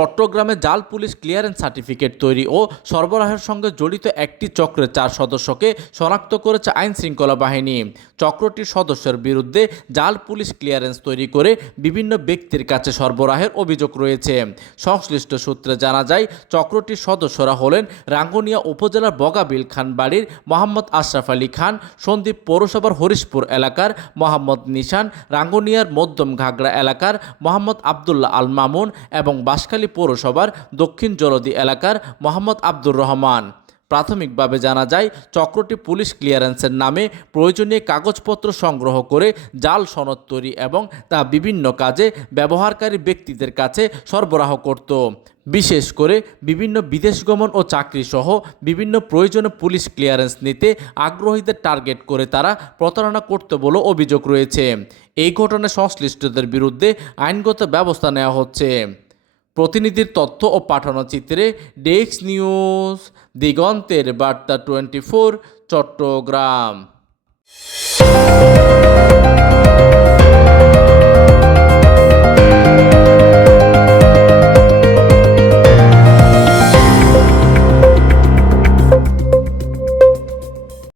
চট্টগ্রামে জাল police clearance certificate তৈরি ও সরবরাহের সঙ্গে জড়িত একটি চক্রের 4 সদস্যকে শনাক্ত করেছে আইনশৃঙ্খলা বাহিনী। চক্রটির সদস্যের বিরুদ্ধে জাল পুলিশ ক্লিয়ারেন্স তৈরি করে বিভিন্ন ব্যক্তির কাছে সরবরাহের অভিযোগ রয়েছে। সংশ্লিষ্ট সূত্রে জানা যায়, চক্রটির সদস্যরা হলেন রাঙ্গুনিয়া উপজেলার বগাবিল খান বাড়ির মোহাম্মদ আশরাফ আলী খান, সন্দ্বীপ পৌরসভার হরিশপুর এলাকার মোহাম্মদ নিশান, রাঙ্গুনিয়ার মধ্যম ঘাগড়া এলাকার মোহাম্মদ আবদুল্লাহ আল মামুন এবং বাঁশখালী পৌরসভার দক্ষিণ জলদি এলাকার মোহাম্মদ আব্দুর রহমান। প্রাথমিকভাবে জানা যায়, চক্রটি পুলিশ ক্লিয়ারেন্সের নামে প্রয়োজনীয় কাগজপত্র সংগ্রহ করে জাল সনদ তৈরি এবং তা বিভিন্ন কাজে ব্যবহারকারী ব্যক্তিদের কাছে সরবরাহ করত। বিশেষ করে বিভিন্ন বিদেশ গমন ও চাকরি সহ বিভিন্ন প্রয়োজনে পুলিশ ক্লিয়ারেন্স নিতে আগ্রহীদের টার্গেট করে তারা প্রতারণা করতে বলে অভিযোগ রয়েছে। এই ঘটনায় সংশ্লিষ্টদের বিরুদ্ধে আইনগত ব্যবস্থা নেওয়া হচ্ছে। প্রতিনিধির তথ্য ও পাঠানো চিত্রে ডেস্ক নিউজ, দিগন্তের বার্তা 24, চট্টগ্রাম।